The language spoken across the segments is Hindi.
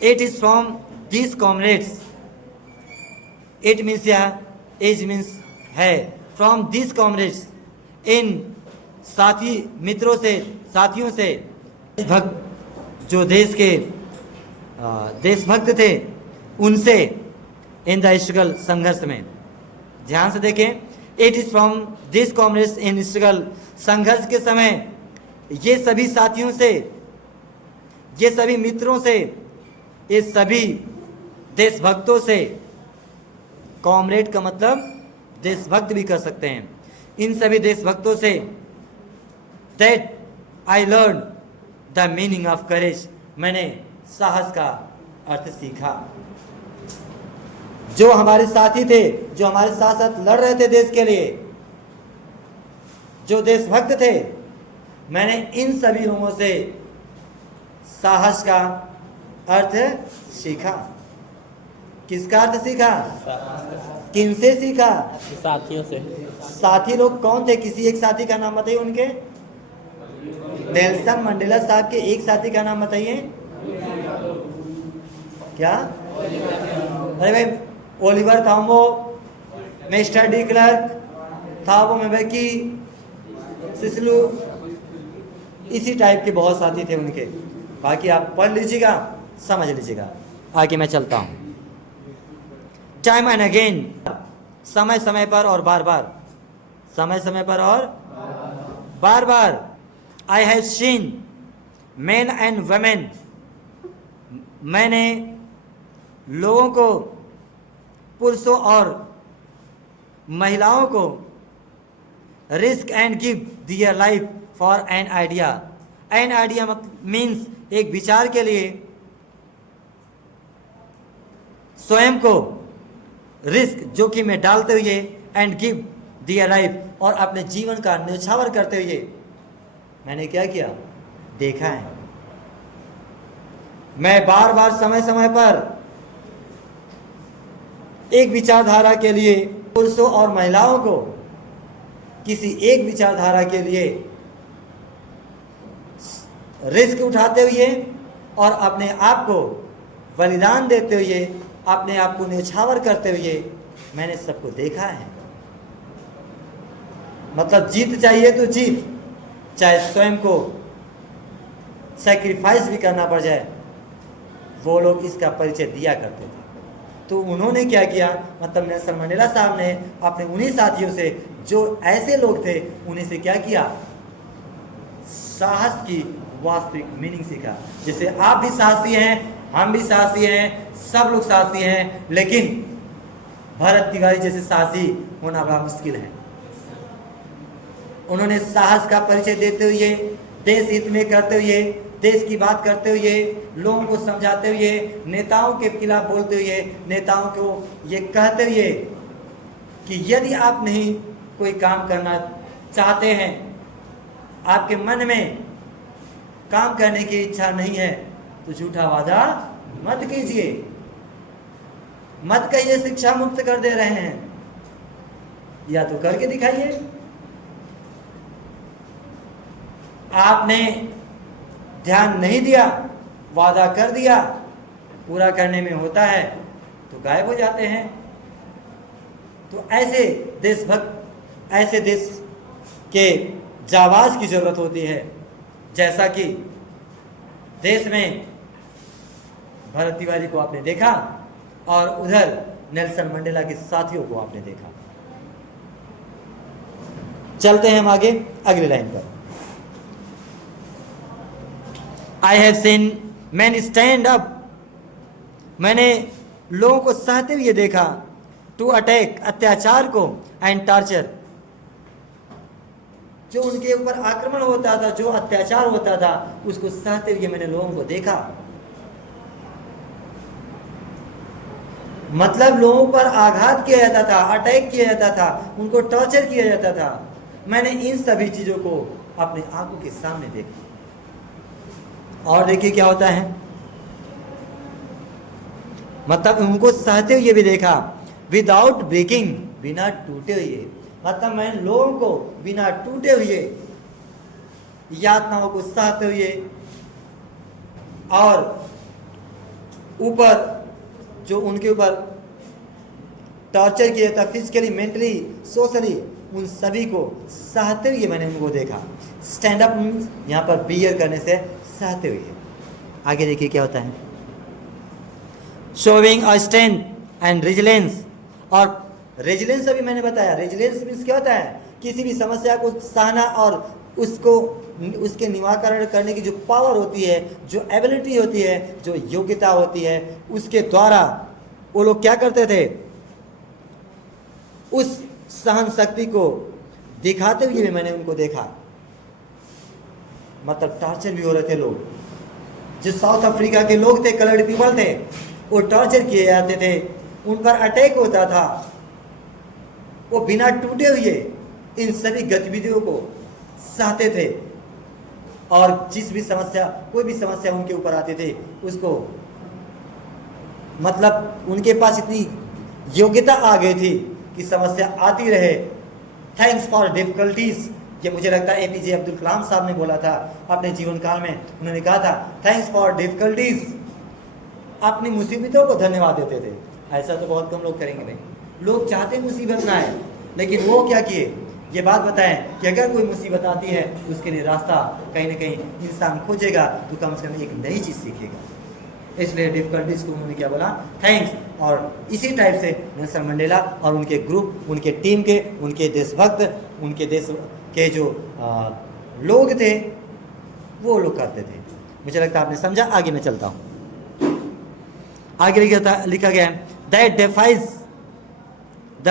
It is from these comrades. It means या एज मीन्स है. फ्रॉम दिस कॉमरेड्स, इन साथी मित्रों से, साथियों से, भक्त जो देश के देशभक्त थे उनसे, इन द स्ट्रगल संघर्ष में. ध्यान से देखें. It is from this comrades in struggle, संघर्ष के समय ये सभी साथियों से, ये सभी मित्रों से, ये सभी देशभक्तों से. कॉमरेड का मतलब देशभक्त भी कर सकते हैं. इन सभी देशभक्तों से that I learn the meaning of courage, मैंने साहस का अर्थ सीखा. जो हमारे साथी थे, जो हमारे साथ साथ लड़ रहे थे देश के लिए, जो देशभक्त थे, मैंने इन सभी लोगों से साहस का अर्थ सीखा. किसका अर्थ सीखा? किनसे सीखा? साथियों से. साथी लोग कौन थे? किसी एक साथी का नाम बताइए उनके. नेल्सन मंडेला साहब के एक साथी का नाम बताइए. क्या? अरे भाई, ओलिवर थाम्बो, मिस्टर डी क्लर्क, थाबो मेबेकी, सिसलू, इसी टाइप के बहुत साथी थे उनके. बाकी आप पढ़ लीजिएगा, समझ लीजिएगा. आगे मैं चलता हूं. टाइम एंड अगेन, समय समय पर और बार बार, समय समय पर और बार बार. I have seen men and women, मैंने लोगों को, पुरुषों और महिलाओं को, risk and give their life for an idea. An idea means एक विचार के लिए स्वयं को रिस्क, जोखिम में डालते हुए, एंड गिव दियर लाइफ, और अपने जीवन का न्यौछावर करते हुए मैंने क्या किया? देखा है. मैं बार बार समय समय पर एक विचारधारा के लिए, पुरुषों और महिलाओं को किसी एक विचारधारा के लिए रिस्क उठाते हुए और अपने आप को बलिदान देते हुए, अपने आप को न्यौछावर करते हुए मैंने सबको देखा है. मतलब जीत चाहिए तो जीत, चाहे स्वयं को सैक्रिफाइस भी करना पड़ जाए, वो लोग इसका परिचय दिया करते थे. तो उन्होंने क्या किया? मतलब नेल्सन मंडेला साहब ने अपने उन्हीं साथियों से, जो ऐसे लोग थे, उन्हीं से क्या किया? साहस की वास्तविक मीनिंग सीखा. जैसे आप भी साहसी हैं, हम भी साहसी हैं, सब लोग साहसी हैं, लेकिन भरत तिवारी जैसे साहसी होना बड़ा मुश्किल है. उन्होंने साहस का परिचय देते हुए, देश हित में करते हुए, देश की बात करते हुए, लोगों को समझाते हुए, नेताओं के खिलाफ बोलते हुए, नेताओं को ये कहते हुए कि यदि आप नहीं कोई काम करना चाहते हैं, आपके मन में काम करने की इच्छा नहीं है, तो झूठा वादा मत कीजिए, मत कहिए शिक्षा मुक्त कर दे रहे हैं, या तो करके दिखाइए. आपने ध्यान नहीं दिया, वादा कर दिया, पूरा करने में होता है तो गायब हो जाते हैं. तो ऐसे देशभक्त, ऐसे देश के जाबाज की जरूरत होती है, जैसा कि देश में भरत तिवारी को आपने देखा और उधर नेल्सन मंडेला के साथियों को आपने देखा. चलते हैं हम आगे अगली लाइन पर. आई have scene man stand up, मैंने लोगों को सहते हुए देखा, टू अटैक, अत्याचार को, एंड टॉर्चर, जो उनके ऊपर आक्रमण होता था, जो अत्याचार होता था, उसको सहते हुए मैंने लोगों को देखा. मतलब लोगों पर आघात किया जाता था, अटैक किया जाता था, उनको टॉर्चर किया जाता था. मैंने इन सभी चीजों को अपने आंखों के सामने देखा. और देखिए क्या होता है, मतलब उनको सहते हुए भी देखा, विदाउट ब्रेकिंग, बिना टूटे हुए. मतलब मैं लोगों को बिना टूटे हुए यातनाओं को सहते हुए और ऊपर जो उनके ऊपर टॉर्चर किया था फिजिकली, मेंटली, सोशली, उन सभी को सहते हुए मैंने उनको देखा। स्टैंड अप मीन्स यहाँ पर बियर करने से सहते हुए। आगे देखिए क्या होता है, showing a strength and resilience. और रेजिलेंस अभी मैंने बताया, रेजिलेंस मीन्स क्या होता है, किसी भी समस्या को सहना और उसको उसके निवारण करने की जो पावर होती है, जो एबिलिटी होती है, जो योग्यता होती है, उसके द्वारा वो लोग क्या करते थे, उस सहन शक्ति को दिखाते हुए भी मैंने उनको देखा। मतलब टॉर्चर भी हो रहे थे लोग, जो साउथ अफ्रीका के लोग थे, कलर्ड पीपल थे, वो टॉर्चर किए जाते थे, उन पर अटैक होता था, वो बिना टूटे हुए इन सभी गतिविधियों को सहते थे। और जिस भी समस्या, कोई भी समस्या उनके ऊपर आती थी, उसको मतलब उनके पास इतनी योग्यता आ गई थी कि समस्या आती रहे। थैंक्स फॉर डिफिकल्टीज, ये मुझे लगता है एपीजे अब्दुल कलाम साहब ने बोला था अपने जीवन काल में। उन्होंने कहा था थैंक्स फॉर डिफिकल्टीज, अपनी मुसीबतों को धन्यवाद देते थे। ऐसा तो बहुत कम लोग करेंगे भाई, लोग चाहते मुसीबत ना आए, लेकिन वो क्या किए, ये बात बताएं कि अगर कोई मुसीबत आती है उसके लिए रास्ता कहीं ना कहीं इंसान खोजेगा, तो कम से कम एक नई चीज़ सीखेगा। इसलिए डिफिकल्टीज को उन्होंने क्या बोला, थैंक्स। और इसी टाइप से नेल्सन मंडेला और उनके ग्रुप, उनके टीम के, उनके देशभक्त, उनके देश के जो लोग थे, वो लोग करते थे। मुझे लगता है आपने समझा। आगे मैं चलता हूँ। आगे लिखा गया है that defies the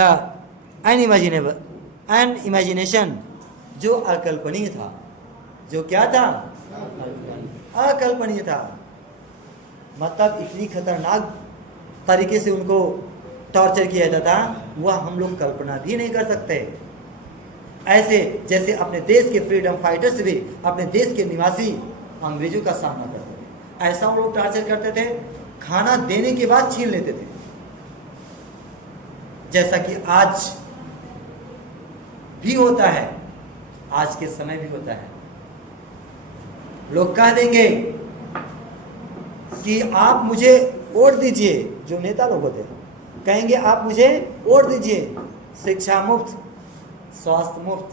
unimaginable and imagination, जो अकल्पनीय था, जो क्या था, अकल्पनीय था। मतलब इतनी खतरनाक तरीके से उनको टॉर्चर किया जाता था, वह हम लोग कल्पना भी नहीं कर सकते। ऐसे जैसे अपने देश के फ्रीडम फाइटर्स भी अपने देश के निवासी अंग्रेजों का सामना करते थे, ऐसा वो लोग टॉर्चर करते थे। खाना देने के बाद छीन लेते थे, जैसा कि आज भी होता है, आज के समय भी होता है। लोग कह देंगे कि आप मुझे वोट दीजिए, जो नेता लोग होते हैं कहेंगे आप मुझे वोट दीजिए, शिक्षा मुफ्त, स्वास्थ्य मुफ्त।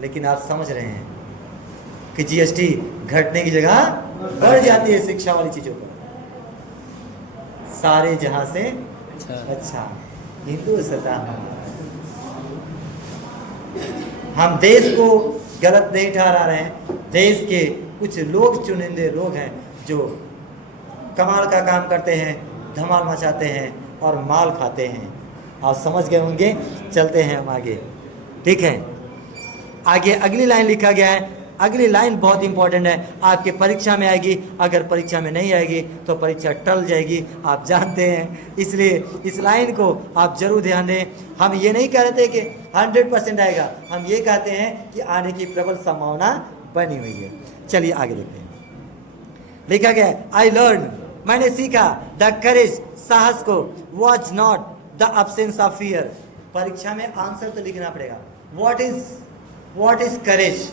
लेकिन आप समझ रहे हैं कि जीएसटी घटने की जगह बढ़ जाती है शिक्षा वाली चीजों पर। सारे जहां से अच्छा हिंदुस्तान। हम देश को गलत नहीं ठहरा रहे हैं, देश के कुछ लोग, चुनिंदे लोग हैं जो कमाल का काम करते हैं, धमाल मचाते हैं और माल खाते हैं। आप समझ गए होंगे। चलते हैं हम आगे, ठीक है। आगे अगली लाइन लिखा गया है, अगली लाइन बहुत इंपॉर्टेंट है, आपके परीक्षा में आएगी। अगर परीक्षा में नहीं आएगी तो परीक्षा टल जाएगी, आप जानते हैं। इसलिए इस लाइन को आप जरूर ध्यान दें। हम ये नहीं कह रहे थे कि 100% आएगा, हम ये कहते हैं कि आने की प्रबल संभावना बनी हुई है। चलिए आगे देखते हैं। लिखा गया आई लर्न, मैंने सीखा, द करेज, साहस को, was not the absence of fear. परीक्षा में आंसर तो लिखना पड़ेगा। व्हाट इज करेज,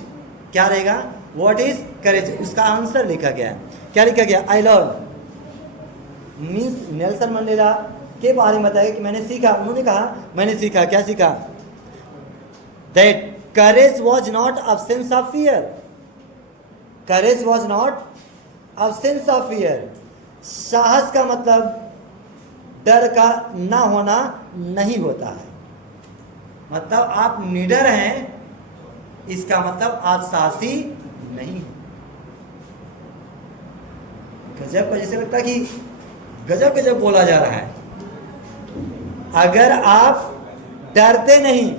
क्या रहेगा, व्हाट इज करेज, उसका आंसर लिखा गया है। क्या लिखा गया, I learn means Nelson Mandela के बारे में बताया कि मैंने सीखा। उन्होंने कहा मैंने सीखा, क्या सीखा, that courage was not absence of fear. Courage was not absence of fear. साहस का मतलब डर का ना होना नहीं होता है। मतलब आप निडर हैं, इसका मतलब आप साहसी नहीं। गजब का, जैसे लगता है कि गजब गजब बोला जा रहा है। अगर आप डरते नहीं,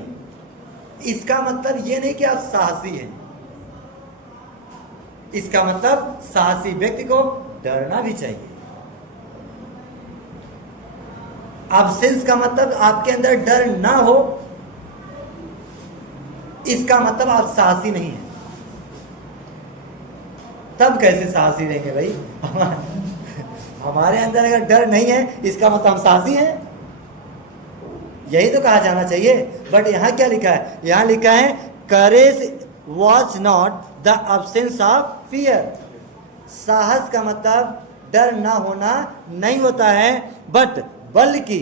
इसका मतलब ये नहीं कि आप साहसी हैं। इसका मतलब साहसी व्यक्ति को डरना भी चाहिए। अब्सेंस का मतलब आपके अंदर डर ना हो, इसका मतलब आप साहसी नहीं है। तब कैसे साहसी रहेंगे भाई? हमारे अंदर अगर डर नहीं है, इसका मतलब हम साहसी हैं, यही तो कहा जाना चाहिए। बट यहां क्या लिखा है, यहां लिखा है courage was not the absence of fear. साहस का मतलब डर ना होना नहीं होता है, बट बल्कि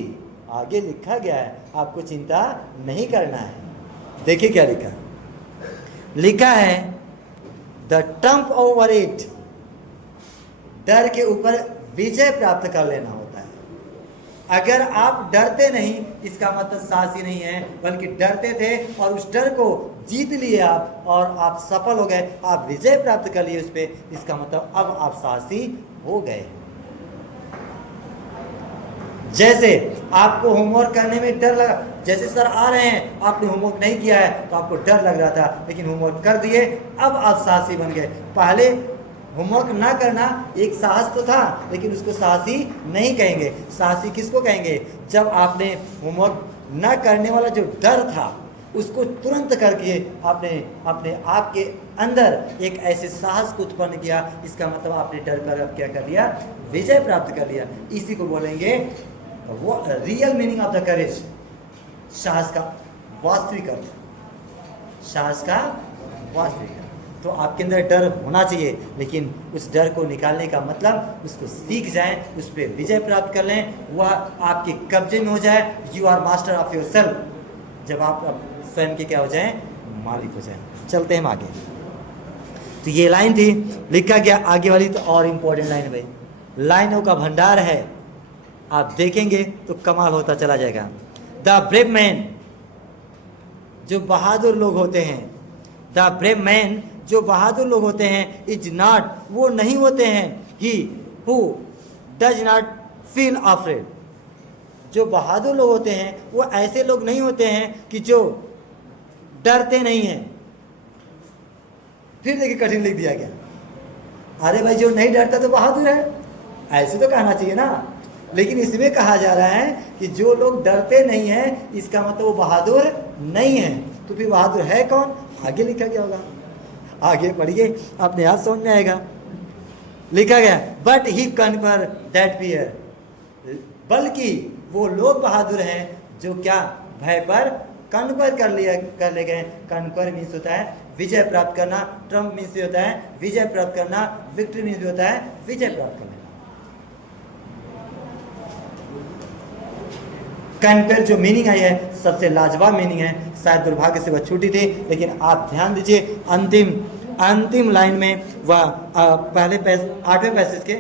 आगे लिखा गया है आपको चिंता नहीं करना है। देखिए क्या लिखा है, लिखा है द ट्रम्प ओवर इट, डर के ऊपर विजय प्राप्त कर लेना होता है। अगर आप डरते नहीं, इसका मतलब साहसी नहीं है, बल्कि डरते थे और उस डर को जीत लिए आप और आप सफल हो गए, आप विजय प्राप्त कर लिए उस पर, इसका मतलब अब आप साहसी हो गए। जैसे आपको होमवर्क करने में डर लगा, जैसे सर आ रहे हैं, आपने होमवर्क नहीं किया है तो आपको डर लग रहा था, लेकिन होमवर्क कर दिए, अब आप साहसी बन गए। पहले होमवर्क ना करना एक साहस तो था, लेकिन उसको साहसी नहीं कहेंगे। साहसी किसको कहेंगे? जब आपने होमवर्क ना करने वाला जो डर था उसको तुरंत करके आपने अपने आप के अंदर एक ऐसे साहस को उत्पन्न किया, इसका मतलब आपने डर पर अब क्या कर लिया? विजय प्राप्त कर लिया। इसी को बोलेंगे वो real meaning of the courage, साहस का वास्तविक अर्थ, साहस का वास्तविक अर्थ। तो आपके अंदर डर होना चाहिए, लेकिन उस डर को निकालने का मतलब उसको सीख जाएं, उस पर विजय प्राप्त कर लें, वह आपके कब्जे में हो जाए। You are master of yourself, जब आप स्वयं के क्या हो जाएं? मालिक हो जाएं। चलते हैं हम आगे। तो ये लाइन थी, लिखा गया आगे वाली तो और इम्पोर्टेंट लाइन है भाई, लाइनों का भंडार है, आप देखेंगे तो कमाल होता चला जाएगा। द ब्रेव मैन, जो बहादुर लोग होते हैं, द ब्रेव मैन जो बहादुर लोग होते हैं, इज नॉट, वो नहीं होते हैं, he who does not feel afraid, जो बहादुर लोग होते हैं वो ऐसे लोग नहीं होते हैं कि जो डरते नहीं हैं। फिर देखिए कठिन लिख दिया गया, अरे भाई जो नहीं डरता तो बहादुर है, ऐसे तो कहना चाहिए ना, लेकिन इसमें कहा जा रहा है कि जो लोग डरते नहीं हैं, इसका मतलब वो बहादुर नहीं है। तो फिर बहादुर है कौन? आगे लिखा गया होगा, आगे पढ़िए अपने आप समझ में आएगा। लिखा गया बट ही कन्कर दैट फियर, बल्कि वो लोग बहादुर हैं जो क्या? भय पर कन्कर कर ले गए। कन्कर मीन्स होता है विजय प्राप्त करना, ट्रम्प मीन्स होता है विजय प्राप्त करना, विक्ट्री मीन्स होता है विजय प्राप्त करना। कन्कर जो मीनिंग आई है सबसे लाजवाब मीनिंग है, शायद दुर्भाग्य से वह छूटी थी, लेकिन आप ध्यान दीजिए अंतिम लाइन में वह पहले 8वें पैसेज के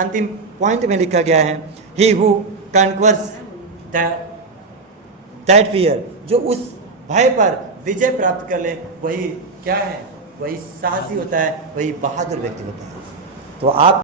अंतिम पॉइंट में लिखा गया है, ही हु कन्क्वर्स दैट फियर, जो उस भय पर विजय प्राप्त कर ले, वही क्या है? वही साहसी होता है, वही बहादुर व्यक्ति होता है। तो आप